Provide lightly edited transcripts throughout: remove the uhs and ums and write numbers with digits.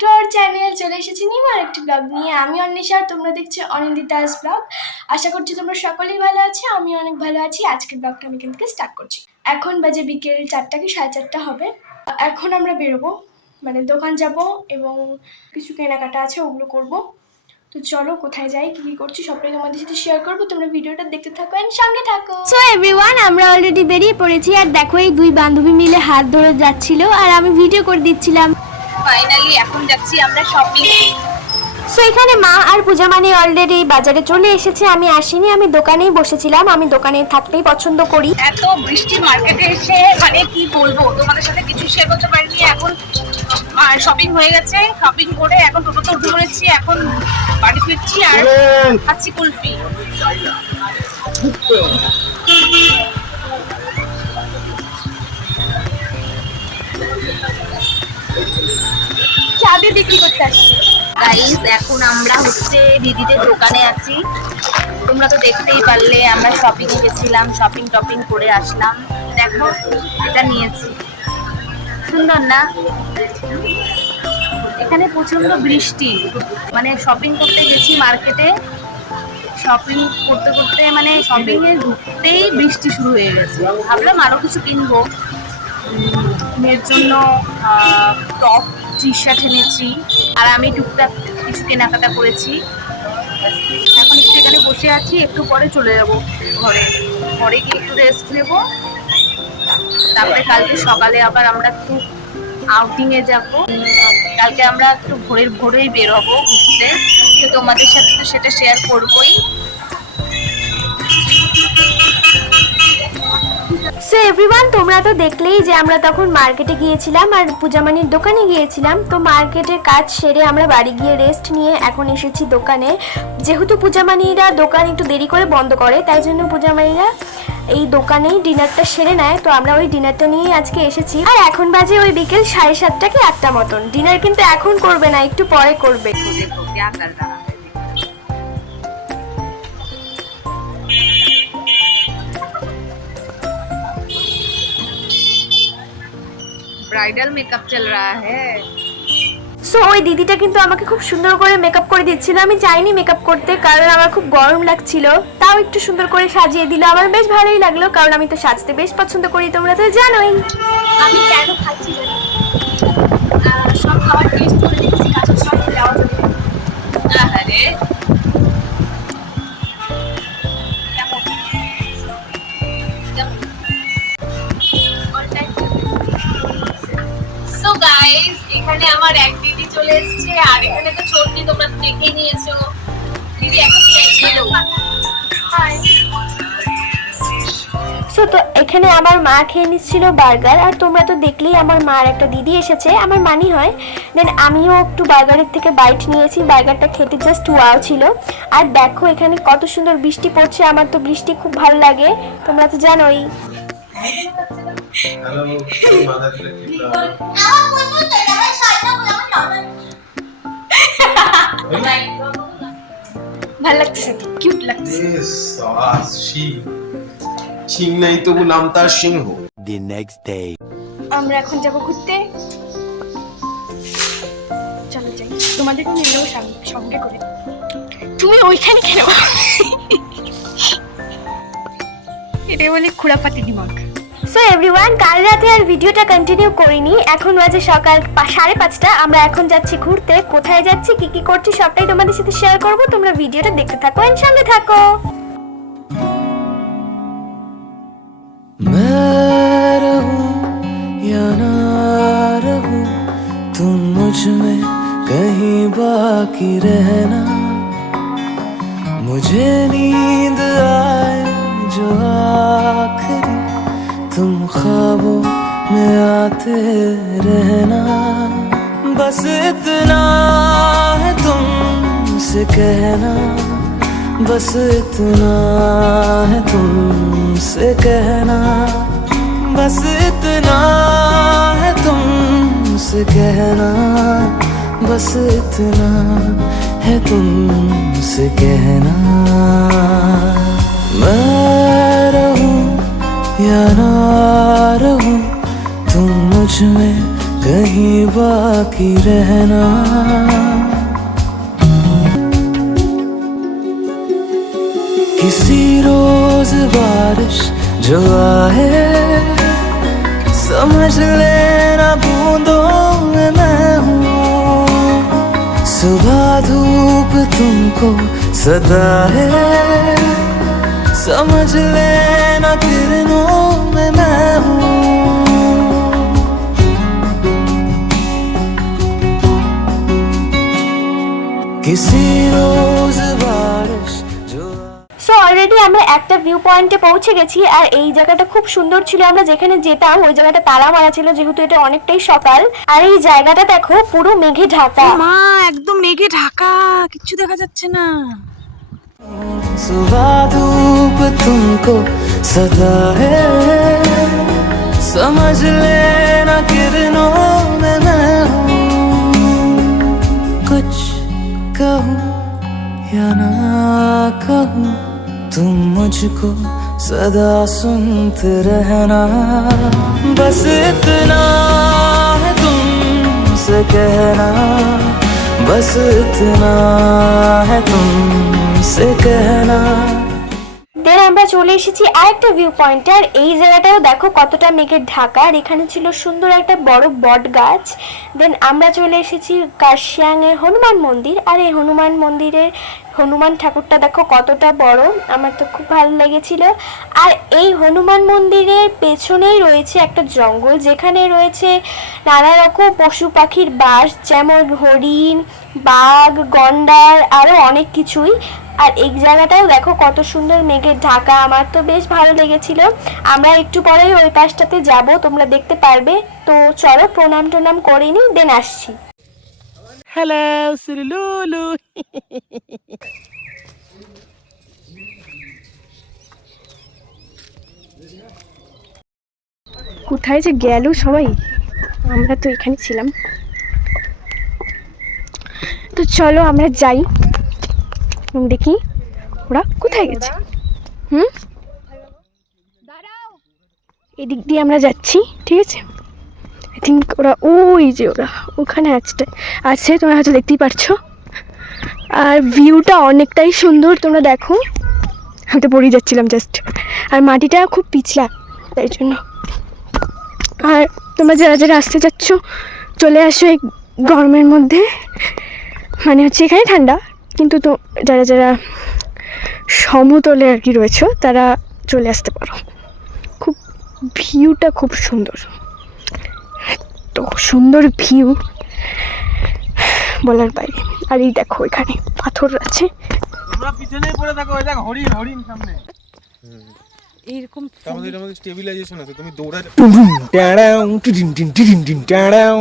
To our channel. চলে এসেছি new আরেকটি ব্লগ নিয়ে। আমি অন্বেষা আর তোমরা দেখছো অনিন্দিতাস ব্লগ। আশা করছি তোমরা সকলেই ভালো আছো, আমি অনেক ভালো আছি। আজকের ব্লগটা আমি এখান থেকে স্টার্ট করছি। এখন বাজে বিকেল 4টা কি 4:30 হবে। এখন আমরা বেরোবো, মানে দোকান যাব এবং কিছু কেনাকাটা আছে, ওগুলো করবো। তো চলো কোথায় যাই, কি কি করছি সবটাই তোমাদের সাথে শেয়ার করবো। তোমরা ভিডিওটা দেখতে থাকো এন্ড সঙ্গে থাকো। সো এভরিওয়ান, আমরা অলরেডি বেরিয়ে পড়েছি। আর দেখো, এই দুই বান্ধবী মিলে হাত ধরে যাচ্ছিল আর আমি ভিডিও করে দিচ্ছিলাম। ফাইনালি এখন যাচ্ছি আমরা শপিং এ। সো এখানে মা আর পূজা মানে অলরেডি বাজারে চলে এসেছে। আমি আসিনি, আমি দোকানেই বসেছিলাম। আমি দোকানে থাকতেই পছন্দ করি। এত বৃষ্টি মার্কেটে এসে মানে কি বলবো, তোমাদের সাথে কিছু শেয়ার করতে পারিনি। এখন শপিং হয়ে গেছে, শপিং করে এখন টোটোতে উঠে পড়েছি। এখন বাড়ি ফিরছি আর খাচ্ছি কুলফি। চাবি বিক্রি করতে আসছি। গাইস, এখন আমরা হচ্ছে দিদিদের দোকানে আছি। তোমরা তো দেখতেই পারলে আমরা শপিং এ গেছিলাম, শপিং টপিং করে আসলাম। দেখো, এটা নিয়েছি, সুন্দর না? এখানে প্রচন্ড বৃষ্টি, মানে শপিং করতে গেছি মার্কেটে। শপিং করতে করতে মানে শপিং এ ঢুকতেই বৃষ্টি শুরু হয়ে গেছে। ভাবলাম আরো কিছু কিনবো, মেয়ের জন্য টপ টি শার্ট এনেছি আর আমি টুকটাক কিছু কেনাকাটা করেছি। এখন একটু এখানে বসে আছি, একটু পরে চলে যাব ঘরে। ঘরে গিয়ে একটু রেস্ট নেব, তারপরে কালকে সকালে আবার আমরা একটু আউটিং এ যাব। কালকে আমরা একটু ভোরেই বের হবো ঘুরতে, তো তোমাদের সাথে তো সেটা শেয়ার করবোই। সো এভরিওয়ান, তোমরা তো দেখলেই যে আমরা তখন মার্কেটে গিয়েছিলাম আর পূজামানির দোকানে গিয়েছিলাম। তো মার্কেটের কাজ সেরে আমরা বাড়ি গিয়ে রেস্ট নিয়ে এখন এসেছি দোকানে। যেহেতু পূজামানিরা দোকান একটু দেরি করে বন্ধ করে, তাই জন্য পূজামানিরা এই দোকানেই ডিনারটা সেরে নেয়। তো আমরা ওই ডিনারটা নিয়ে আজকে এসেছি। আর এখন বাজে ওই বিকেল 7:30 কি 8টা মতন। ডিনার কিন্তু এখন করবে না, একটু পরে করবে। ब्राइडल मेकअप चल रहा है। সো ওই দিদিটা কিন্তু আমাকে খুব সুন্দর করে মেকআপ করে দিচ্ছিল। আমি চাইনি মেকআপ করতে, কারণ আমার খুব গরম লাগছিল। তাও একটু সুন্দর করে সাজিয়ে দিল, আমার বেশ ভালোই লাগলো, কারণ আমি তো সাজতে বেশ পছন্দ করি, তোমরা তো জানোই। আমি কেন খাচ্ছি সব খাবার টেস্ট করে দেখেছি, কাঁচা সব দেওয়া যাবে। আরে সো গাইস, এখানে আমার এক দিদি চলে এসেছে আর এখানে তো ছোট্টি, তোমরা তো দেখেই নিয়েছো। দিদি এখন কি ছিল? হাই। সো তো এখানে আমার মা খেয়ে নিচ্ছিল বার্গার। আর তোমরা তো দেখলেই আমার মার একটা দিদি এসেছে, আমার মানি হয়। দেন আমিও একটু বার্গারের থেকে বাইট নিয়েছি। বার্গারটা খেতে জাস্ট ওয়াও ছিল। আর দেখো এখানে কত সুন্দর বৃষ্টি পড়ছে। আমার তো বৃষ্টি খুব ভালো লাগে, তোমরা তো জানোই। ভালো লাগতেছে তো, কিউট লাগতেছে। সিং নাই তবু নাম তার সিংহ। The next day. আমরা এখন যাব ঘুরতে, চলো যাই। তোমাদেরকে নিয়ে যাবো সঙ্গে করে। তুমি ওইখানে কেন? এটাই বলে খুড়াপাতি দিমাগ। সো এভরিওয়ান, কাল রাতে আর ভিডিওটা কন্টিনিউ করিনি। এখন বাজে সকাল 5:30। আমরা এখন যাচ্ছি ঘুরতে। কোথায় যাচ্ছি, কি কি করছি সবটাই তোমাদের সাথে শেয়ার করব। তোমরা ভিডিওটা দেখতে থাকো এন্ড সঙ্গে থাকো। मैं रहूं या ना रहूं, तुम मुझ में कहीं बाकी रहना। मुझे नींद आए जो आखिरी, तुम ख्वाबों में आते रहना। बस इतना है तुमसे कहना, बस इतना है तुमसे कहना, बस इतना है तुमसे कहना, बस इतना है तुमसे कहना। मैं रहूं या ना रहूं, तुम मुझ में कहीं बाकी रहना। किसी रोज बारिश जो आए समझ लेना बूंदों में मैं हूँ। सुबह धूप तुमको सताए समझ लेना किरणों में मैं हूँ। किसी रोज बारिश जो সো অলরেডি আমরা একটা ভিউ পয়েন্টে পৌঁছে গেছি, আর এই জায়গাটা খুব সুন্দর ছিল। আমরা যেখানে যেতাম ওই জায়গাটা তালা মারা ছিল, যেহেতু এটা অনেকটাই সকাল। আর এই জায়গাটা দেখো পুরো মেঘে ঢাকা। মা একদম মেঘে ঢাকা, কিচ্ছু দেখা যাচ্ছে না। सुबह धूप तुमको सताए समझ लेना किरणों में मैं हूँ। कुछ कहूँ या ना कहूँ तुम मुझको सदा सुनते रहना। बस इतना है तुमसे कहना, बस इतना है तुमसे कहना। দেন আমরা চলে এসেছি আরেকটা ভিউ পয়েন্টে, আর এই জায়গাটাও দেখো কতটা মেঘের ঢাকা। আর এখানে ছিল সুন্দর একটা বড় বট গাছ। দেন আমরা চলে এসেছি কার্শিয়াংয়ের হনুমান মন্দির, আর এই হনুমান মন্দিরের হনুমান ঠাকুরটা দেখো কতটা বড়, আমার তো খুব ভালো লেগেছিল। আর এই হনুমান মন্দিরের পেছনেই রয়েছে একটা জঙ্গল, যেখানে রয়েছে নানা রকম পশু পাখির বাস, যেমন হরিণ, বাঘ, গন্ডার, আরও অনেক কিছুই। আর এই জায়গাটাও দেখো কত সুন্দর মেঘের ঢাকা, আমার তো বেশ ভালো লেগেছিল। আমরা একটু পরেই ওই পাশটাতে যাব, তোমরা দেখতে পারবে। তো চলো প্রণাম টনাম করে নিই, দেন আসছি। হ্যালো সুলুলু। কোথায় যে গেল সবাই, আমরা তো এখানে ছিলাম। তো চলো আমরা যাই, দেখি ওরা কোথায় গেছে। এদিক দিয়ে আমরা যাচ্ছি, ঠিক আছে। আই থিঙ্ক ওরা ওই যে ওরা ওখানে আছে, তোমরা হয়তো দেখতেই পারছো। আর ভিউটা অনেকটাই সুন্দর, তোমরা দেখো। আমি তো পড়ে যাচ্ছিলাম জাস্ট, আর মাটিটা খুব পিছলা তাই জন্য। আর তোমরা যারা যারা আসতে চাচ্ছ চলে আসো এই গরমের মধ্যে, মানে হচ্ছে এখানে ঠান্ডা, কিন্তু তো যারা যারা সমতলে আর কি রয়েছে তারা চলে আসতে পারো। খুব ভিউটা খুব সুন্দর, তো সুন্দর ভিউ বলার বাইরে। আর এই দেখো এখানে পাথর আছে। তোমরা পিছনেই পড়ে থাকো, ওই দেখ হরিণ, হরিণ সামনে। এইরকম আমাদের এটা আমাদের স্টেবিলাইজেশন আছে, তুমি দৌড়াতে টাড়াও টিডিন টিন টিডিন টিন টাড়াও।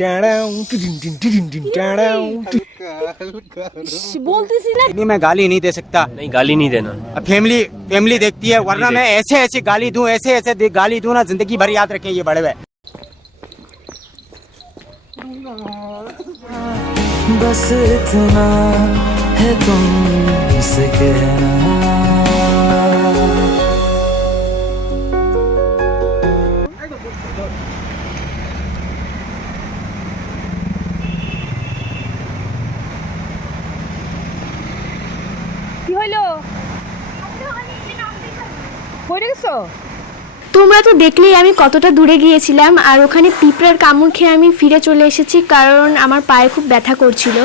টাড়াও টিডিন টিন টিডিন টিন টাড়াও। বলতেছি না। मैं गाली नहीं दे सकता। नहीं, गाली नहीं देना। अब फैमिली देखती है, वरना मैं ऐसे गाली दूं, ऐसे गाली दूं ना, जिंदगी भर याद रखें ये बड़े हुए। बस इतना है तुमसे कहना। কি হলো, পড়ে গেছো? তোমরা তো দেখলেই আমি কতটা দূরে গিয়েছিলাম, আর ওখানে পিঁপড়ার কামড় খেয়ে আমি ফিরে চলে এসেছি, কারণ আমার পায়ে খুব ব্যথা করছিল।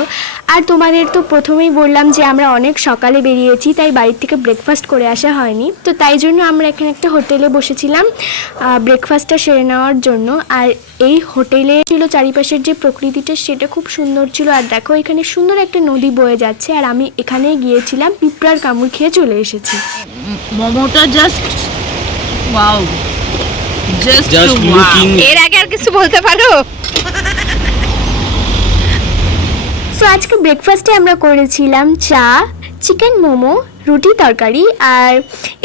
আর তোমাদের তো প্রথমেই বললাম যে আমরা অনেক সকালে বেরিয়েছি, তাই বাড়ির থেকে ব্রেকফাস্ট করে আসা হয়নি। তো তাই জন্য আমরা এখানে একটা হোটেলে বসেছিলাম ব্রেকফাস্টটা সেরে নেওয়ার জন্য। আর এই হোটেলে ছিল চারিপাশের যে প্রকৃতিটা সেটা খুব সুন্দর ছিল। আর দেখো এখানে সুন্দর একটা নদী বয়ে যাচ্ছে, আর আমি এখানেই গিয়েছিলাম, পিঁপড়ার কামড় খেয়ে চলে এসেছি। মোমোটা জাস্ট ওয়াও, জাস্ট looking। এর আগে আর কিছু বলতে পারো? সো আজকে ব্রেকফাস্টে আমরা করেছিলাম চা, চিকেন মোমো, রুটি তরকারি। আর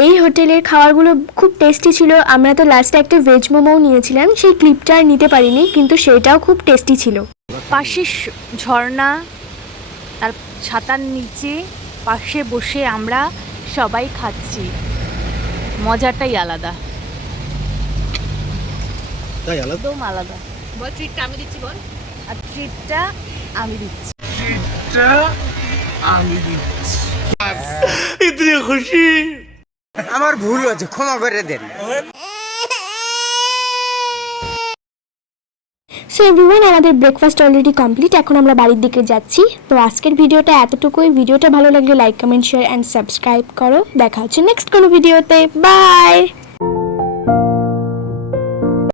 এই হোটেলের খাবারগুলো খুব টেস্টি ছিল। আমরা তো লাস্টে একটা ভেজ মোমোও নিয়েছিলাম, সেই ক্লিপটা আর নিতে পারিনি, কিন্তু সেটাও খুব টেস্টি ছিল। পাশে ঝর্ণা, তার ছাতার নিচে পাশে বসে আমরা সবাই খাচ্ছি, মজাটাই আলাদা, তাই আলাদা একদম আলাদা। বল ট্রিটটা আমি দিচ্ছি, বল। আর ট্রিটটা আমি দিচ্ছি। আমার ভুল হয়েছে, ক্ষমা করে দেন। সো এভরিওয়ান, আমাদের ব্রেকফাস্ট অলরেডি কমপ্লিট। এখন আমরা বাড়ির দিকে যাচ্ছি। তো আজকের ভিডিওটা এতটুকুই। ভিডিওটা ভালো লাগলে like, comment, share and subscribe করো। দেখা হচ্ছে নেক্সট কোনো ভিডিওতে। বাই।